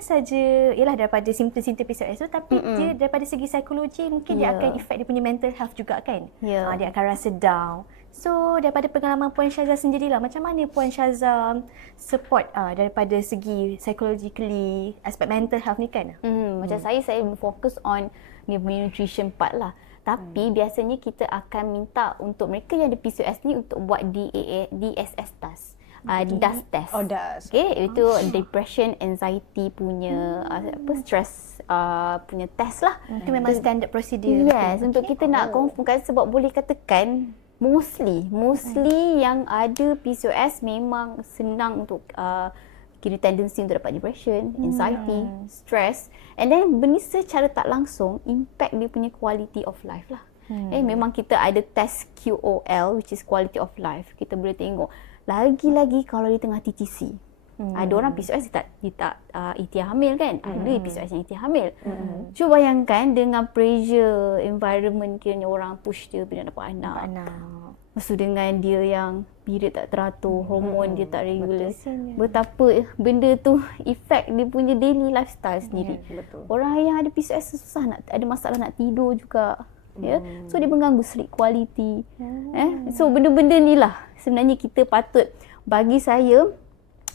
saja ialah daripada simptom-simptom PCOS tu, tapi dia daripada segi psikologi mungkin dia akan efek dia punya mental health juga kan. Dia akan rasa down. So daripada pengalaman Puan Syazah sendirilah, macam mana Puan Syazah support daripada segi psychologically aspek mental health ni kan? Macam saya fokus on dia punya nutrition part lah. Tapi biasanya kita akan minta untuk mereka yang ada PCOS ni untuk buat DSS task. DAS test. DAS. Okay, itu depression, anxiety punya stress punya test lah. Itu memang standard prosedur. Yes, untuk kita nak confirmkan, sebab boleh katakan mostly yang ada PCOS memang senang untuk kira tendency untuk dapat depression, anxiety, stress, and then benda secara tak langsung impact dia punya quality of life lah. Memang kita ada test QOL, which is quality of life. Kita boleh tengok lagi-lagi kalau dia tengah TTC. Ada orang PCOS dia tak ikhtiar hamil kan? Ada PCOS yang ikhtiar hamil. Cuba bayangkan dengan pressure environment, kiranya orang push dia bila dapat anak. Lepas tu dengan dia yang period tak teratur, hormon dia tak regular. Betapa benda tu effect dia punya daily lifestyle sendiri. Orang yang ada PCOS susah ada masalah nak tidur juga. So dia mengganggu sleep quality. So benda-benda ni lah sebenarnya kita patut, bagi saya,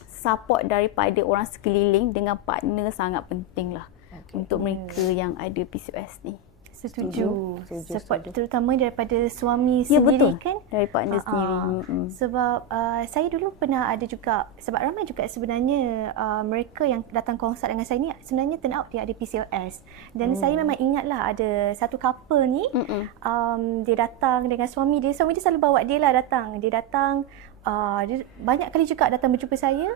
support daripada orang sekeliling dengan partner sangat penting lah untuk mereka yang ada PCOS ni. Setuju. Support terutama daripada suami sendiri kan? Dari partner sendiri. Sebab saya dulu pernah ada juga, sebab ramai juga sebenarnya mereka yang datang konsult dengan saya ni sebenarnya turn out dia ada PCOS. Dan saya memang ingatlah ada satu couple ni, dia datang dengan suami dia selalu bawa dia lah datang. Dia datang, dia banyak kali juga datang berjumpa saya.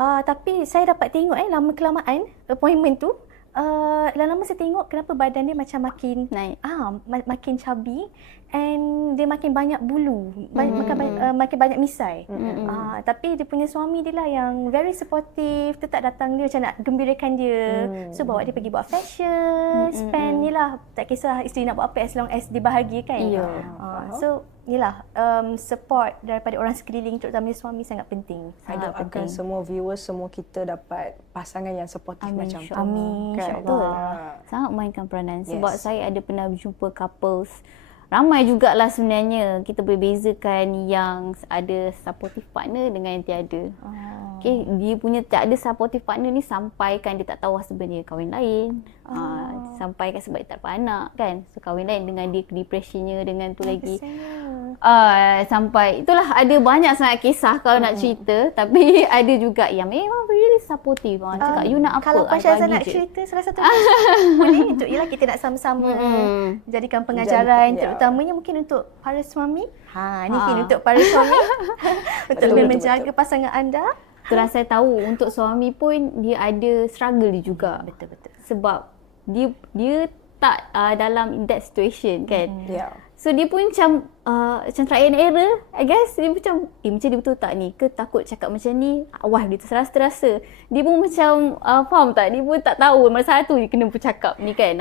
Tapi saya dapat tengok lama kelamaan appointment tu, lama-lama saya tengok kenapa badan dia macam makin naik, makin chubby, and dia makin banyak bulu, makin banyak misai. Tapi dia punya suami dia lah yang very supportive, tetap datang dia macam nak gembirakan dia. So bawa dia pergi buat fashion, spend ni lah, tak kisah isteri nak buat apa as long as dia bahagia kan. So yelah, support daripada orang sekeliling terutama suami sangat penting. Saya doakan semua viewers, semua kita dapat pasangan yang supportive macam tu. Amin. InsyaAllah. Sangat mainkan peranan. Sebab saya ada pernah berjumpa couples, ramai jugalah sebenarnya. Kita boleh bezakan yang ada supportive partner dengan yang tiada. Okay, dia punya tak ada supportive partner ni sampaikan dia tak tahu sebenarnya kahwin lain. Sampaikan sebab dia tak dapat anak kan. So kahwin lain dengan dia depressionnya dengan tu lagi. Sampai itulah ada banyak sangat kisah kalau nak cerita, tapi ada juga yang memang really supportive. Cakap you nak apa? Kalau Puan Syazah nak cerita salah satu boleh untuk ialah kita nak sama-sama jadikan pengajaran terutamanya mungkin untuk para suami. Ni mungkin untuk para suami untuk lebih menjaga pasangan anda. Itulah saya tahu untuk suami pun dia ada struggle dia juga. Betul. Sebab dia tak dalam in that situation kan. So dia pun macam trial and error, I guess. Dia macam, macam dia betul tak ni? Ke takut cakap macam ni? Wah, dia terasa. Dia pun macam, faham tak? Dia pun tak tahu masa tu dia kena bercakap ni kan.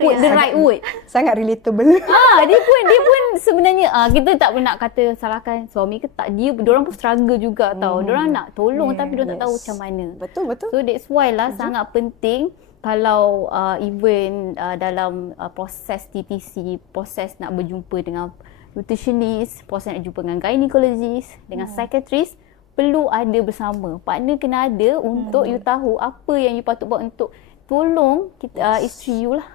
Put the right word. Sangat relatable. Dia pun sebenarnya, kita tak nak kata salahkan suami ke tak. Diorang pun struggle juga tau. Diorang nak tolong tapi diorang tak tahu macam mana. Betul. So that's why lah sangat penting. Kalau even dalam proses TTC, proses nak berjumpa dengan nutritionist, proses nak jumpa dengan gynecologist, dengan psychiatrist, perlu ada bersama. Partner kena ada untuk you tahu apa yang you patut buat untuk tolong isteri you lah.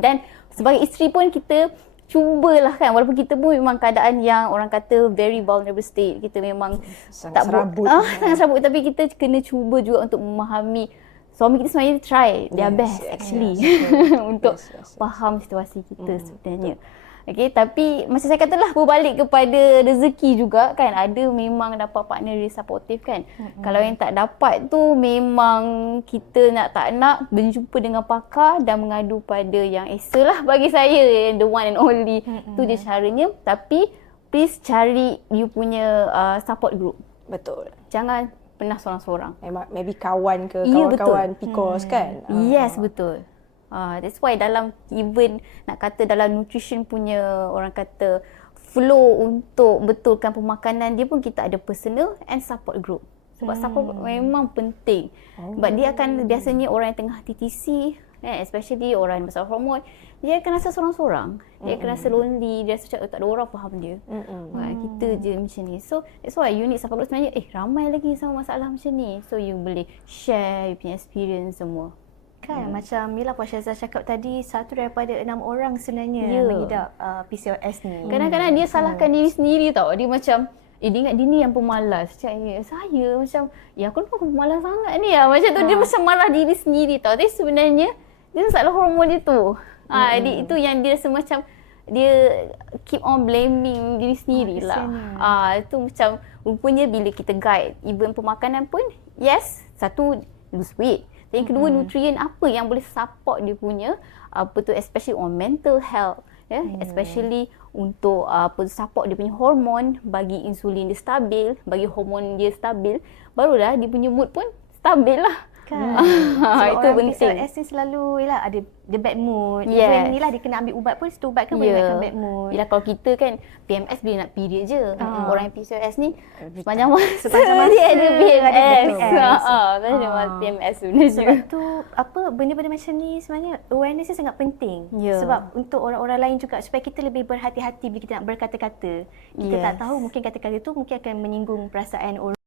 Dan sebagai isteri pun kita cubalah kan, walaupun kita pun memang keadaan yang orang kata very vulnerable state. Kita memang sangat serabut. Sangat serabut, tapi kita kena cuba juga untuk memahami. Suami kita sebenarnya try their best actually untuk faham situasi kita sebenarnya. Okay, tapi macam saya katalah berbalik kepada rezeki juga kan. Ada memang dapat partner really supportive kan. Kalau yang tak dapat tu memang kita tak nak berjumpa dengan pakar dan mengadu pada yang Esa lah bagi saya, the one and only. Tu je caranya. Tapi please cari you punya support group. Betul. Jangan pernah seorang-seorang. Maybe kawan ke, kawan-kawan PCOS kan. Yes, betul. That's why dalam even nak kata dalam nutrition punya orang kata flow untuk betulkan pemakanan dia pun kita ada personal and support group. Sebab support memang penting. Sebab dia akan biasanya orang yang tengah TTC, especially orang yang masalah hormon, dia akan rasa seorang-seorang. Dia akan rasa lonely, dia rasa macam tak ada orang faham dia. Kita je macam ni. So that's why you need support group sebenarnya. Ramai lagi sama masalah macam ni. So you boleh share you punya experience semua. Kan macam Mila Puan Syazah cakap tadi, 1 daripada 6 orang sebenarnya Ya. mengidap PCOS ni. Kadang-kadang dia salahkan diri sendiri tau. Dia macam, dia ingat dia ni yang pemalas. Macam, saya macam, aku nampak pemalas sangat ni lah. Macam tu dia macam marah diri sendiri tau. Tapi sebenarnya, dia masalah hormon dia tu. Itu yang dia rasa macam, dia keep on blaming diri sendiri lah. Itu macam, rupanya bila kita guide, even pemakanan pun, yes, satu, lose weight. Dan yang kedua, nutrien apa yang boleh support dia punya, especially on mental health. Especially untuk support dia punya hormon, bagi insulin dia stabil, bagi hormon dia stabil, barulah dia punya mood pun stabil lah. Kan. Itu orang penting. PCOS ni selalu yalah, ada the bad mood. Yes. Even ni lah dia kena ambil ubat pun, satu ubat kan boleh naikkan bad mood. Yelah, kalau kita kan PMS bila nak period je. Orang yang PCOS ni sepanjang masa dia ada PMS. Ada PMS sebenarnya. Sebab tu benda-benda macam ni sebenarnya awareness ni sangat penting. Sebab untuk orang-orang lain juga, supaya kita lebih berhati-hati bila kita nak berkata-kata. Kita tak tahu mungkin kata-kata tu mungkin akan menyinggung perasaan orang.